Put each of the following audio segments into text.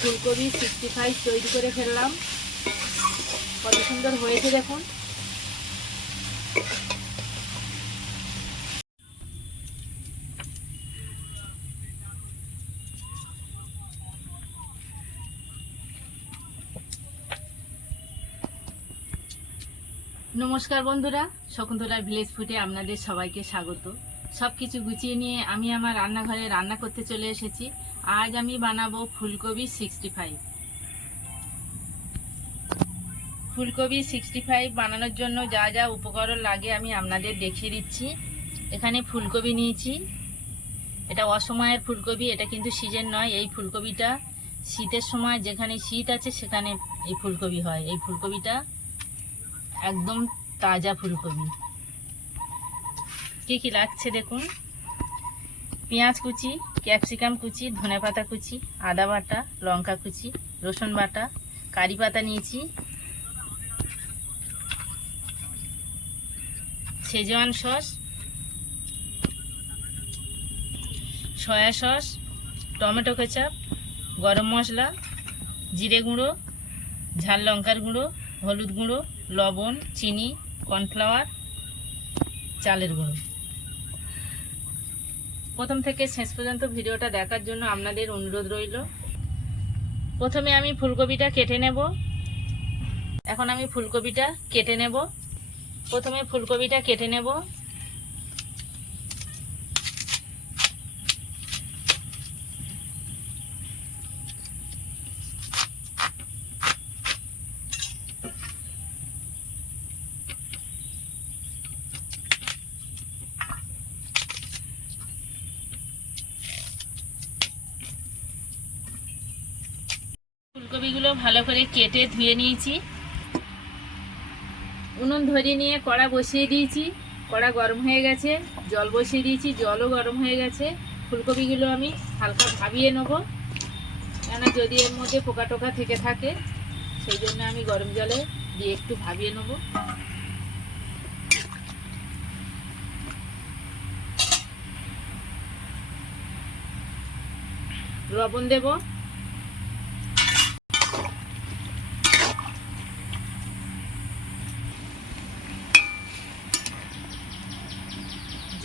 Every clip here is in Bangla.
ফুলকপি সিক্সটি ফাইভ তৈরি করে ফেললাম। কত সুন্দর হয়েছে দেখুন। নমস্কার বন্ধুরা, শকুন্তলা ভিলেজ ফুটে আপনাদের সবাইকে স্বাগত। সব কিছু গুছিয়ে নিয়ে আমি আমার রান্নাঘরে রান্না করতে চলে এসেছি। আজ আমি বানাবো ফুলকপি সিক্সটি ফাইভ ফুলকপি সিক্সটি ফাইভ বানানোর জন্য যা যা উপকরণ লাগে আমি আপনাদের দেখিয়ে দিচ্ছি। এখানে ফুলকপি নিয়েছি। এটা অসময়ের ফুলকপি, এটা কিন্তু সিজন নয়। এই ফুলকপিটা শীতের সময় যেখানে শীত আছে সেখানে এই ফুলকপি হয়। এই ফুলকপিটা একদম তাজা ফুলকপি। কী কী লাগছে দেখুন? পেঁয়াজ কুচি, ক্যাপসিকাম কুচি, ধনেপাতা কুচি, আদা বাটা, লঙ্কা কুচি, রসুন বাটা, কারি পাতা নিয়েছি। Schezwan sauce soya sauce tomato ketchup গরম মশলা, জিরে গুঁড়ো, ঝাল লঙ্কার গুঁড়ো, হলুদ গুঁড়ো, লবণ, চিনি, কর্নফ্লাওয়ার, চালের গুঁড়ো। প্রথম থেকে শেষ পর্যন্ত ভিডিওটা দেখার জন্য আপনাদের অনুরোধ রইল। প্রথমে আমি ফুলকপিটা কেটে নেব। এখন আমি ফুলকপিটা কেটে নেব। প্রথমে ফুলকপিটা কেটে নেব। ফুলকপিগুলো ভালো করে কেটে ধুয়ে নিয়েছি। উনুন ধরিয়ে নিয়ে কড়া বসিয়ে দিয়েছি। কড়া গরম হয়ে গেছে, জল বসিয়ে দিয়েছি, জলও গরম হয়ে গেছে। ফুলকপিগুলো আমি হালকা ভাবিয়ে নেব। কেন যদি এর মধ্যে পোকা টোকা থেকে থাকে, সেই জন্য আমি গরম জলে দিয়ে একটু ভাবিয়ে নেব। লবণ দেবো।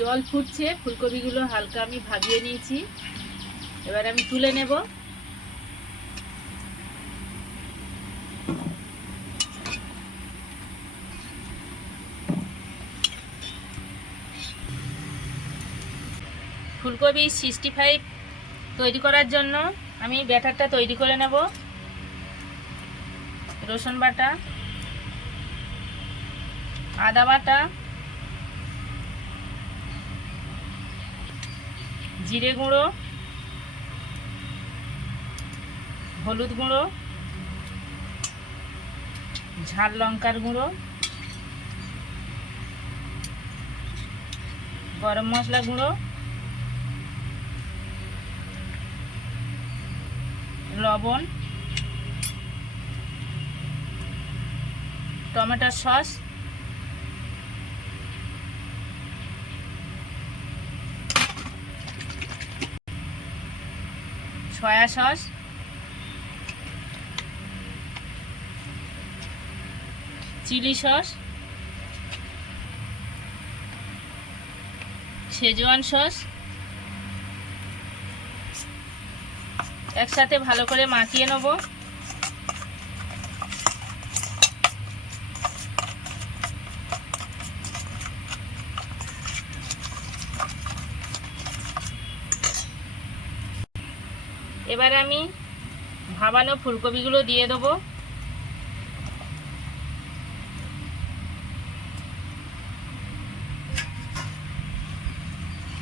জল ফুটছে, ফুলকপিগুলো হালকা আমি ভাবিয়ে নিয়েছি। এবার আমি তুলে নেব। ফুলকপি সিক্সটি ফাইভ তৈরি করার জন্য আমি ব্যাটারটা তৈরি করে নেব। রসুন বাটা, আদা বাটা জিরে গুঁড়ো হলুদ গুঁড়ো ঝাল লঙ্কার গুঁড়ো গরম মশলা গুঁড়ো লবণ tomato sauce soya sauce. Chilli sauce. Schezwan sauce. একসাথে ভালো করে মাখিয়ে নেব। এবার আমি ভাবানো ফুলকপিগুলো দিয়ে দেবো।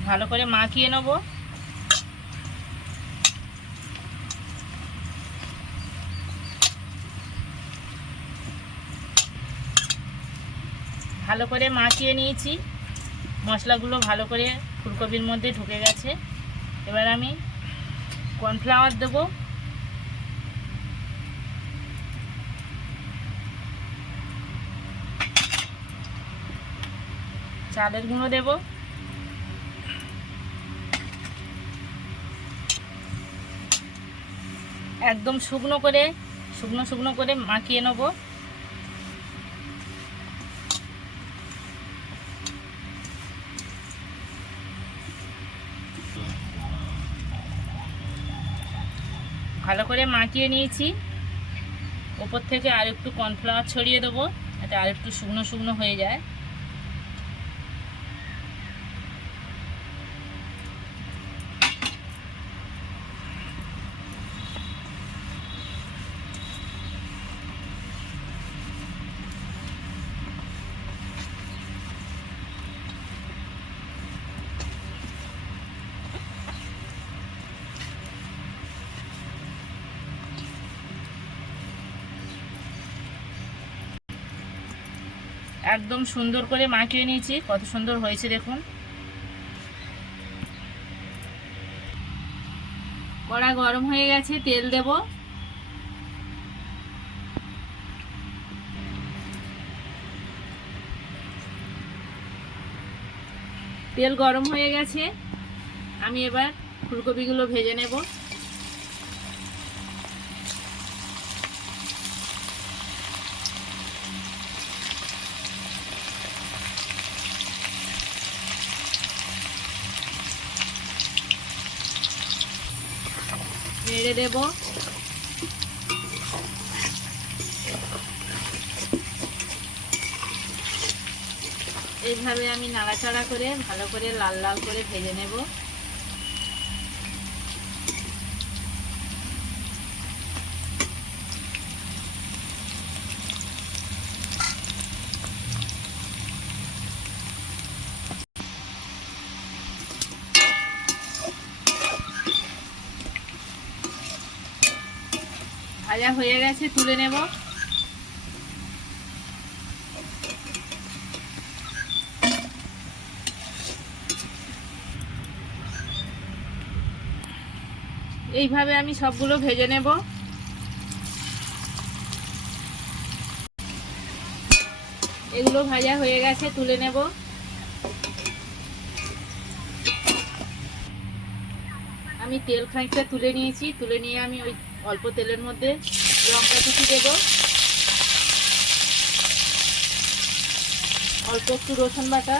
ভালো করে মাখিয়ে নেব। ভালো করে মাখিয়ে নিয়েছি। মশলাগুলো ভালো করে ফুলকপির মধ্যে ঢুকে গেছে। এবার আমি কর্নফ্লাওয়ার দেবো। চালের গুঁড়ো দেব। একদম শুকনো করে শুকনো শুকনো করে মাখিয়ে নেব। ভালো করে মাখিয়ে নিয়েছি। ওপর থেকে আর একটু কর্নফ্লাওয়ার ছড়িয়ে দেবো, যাতে আর একটু শুকনো শুকনো হয়ে যায়। একদম সুন্দর করে মাখিয়ে নিয়েছি। কত সুন্দর হয়েছে দেখুন। কড়া গরম হয়ে গেছে, তেল দেব। তেল গরম হয়ে গেছে। আমি এবার ফুলকপিগুলো ভেজে নেব। নেড়ে দেব। এইভাবে আমি নাড়াচাড়া করে ভালো করে লাল লাল করে ভেজে নেব। ভাজা হয়ে গেছে, তুলে নেব। এইভাবে আমি সবগুলো ভেজে নেব। এগুলো ভাজা হয়ে গেছে, তুলে নেব। আমি তেল খানিকটা তুলে নিয়েছি, তুলে নিয়ে আমি ওই অল্প তেলের মধ্যে লঙ্কা কুচি দেব। অল্প একটু রসুন বাটা।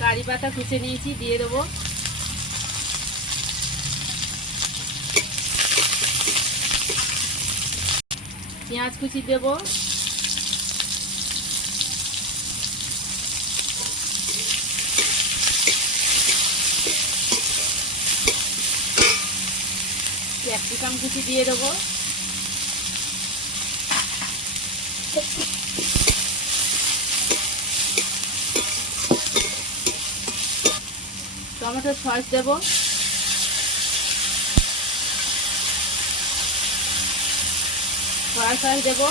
কারি পাতা কুচে নিয়েছি, দিয়ে দেবো। পেঁয়াজ কুচি দেবো ক্যাপসিকাম কুচি দিয়ে দেবো। টমেটো সস দেবো। সয়া সস দেবো।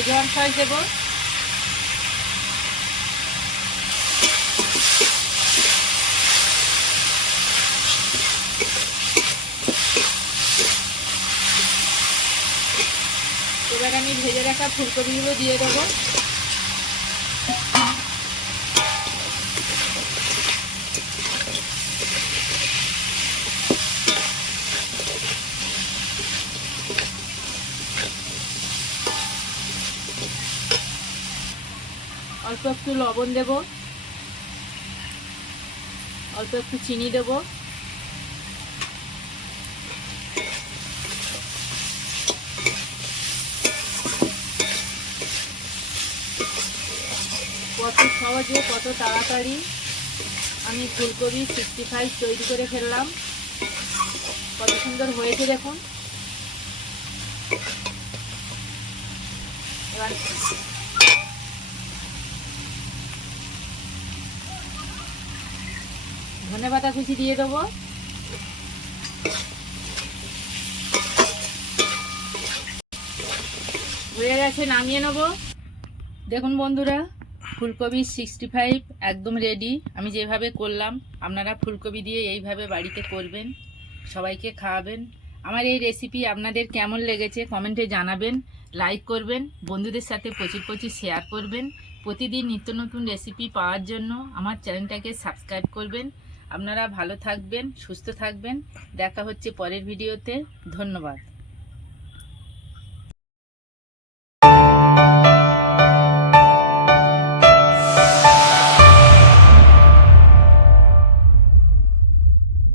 সেজওয়ান সস দেব। এবার আমি ভেজে রাখা ফুলকপিগুলো দিয়ে দেবো। অল্প একটু লবণ দেব। অল্প একটু চিনি দেব। কত সহজে কত তাড়াতাড়ি। আমি ফুলকপি সিক্সটি ফাইভ তৈরি করে ফেললাম। কত সুন্দর হয়েছে দেখুন। এবার ধনে পাতা কুচি দিয়ে দেবো। হয়ে গেছে, নামিয়ে নেব। দেখুন বন্ধুরা, ফুলকপি সিক্সটি ফাইভ একদম রেডি আমি যেভাবে করলাম, আপনারা ফুলকপি দিয়ে এইভাবে বাড়িতে করবেন, সবাইকে খাওয়াবেন। আমার এই রেসিপি আপনাদের কেমন লেগেছে কমেন্টে জানাবেন লাইক করবেন, বন্ধুদের সাথে প্রচুর প্রচুর শেয়ার করবেন। প্রতিদিন নিত্য নতুন রেসিপি পাওয়ার জন্য আমার চ্যানেলটাকে সাবস্ক্রাইব করবেন। আপনারা ভালো থাকবেন সুস্থ থাকবেন। দেখা হচ্ছে পরের ভিডিওতে। ধন্যবাদ।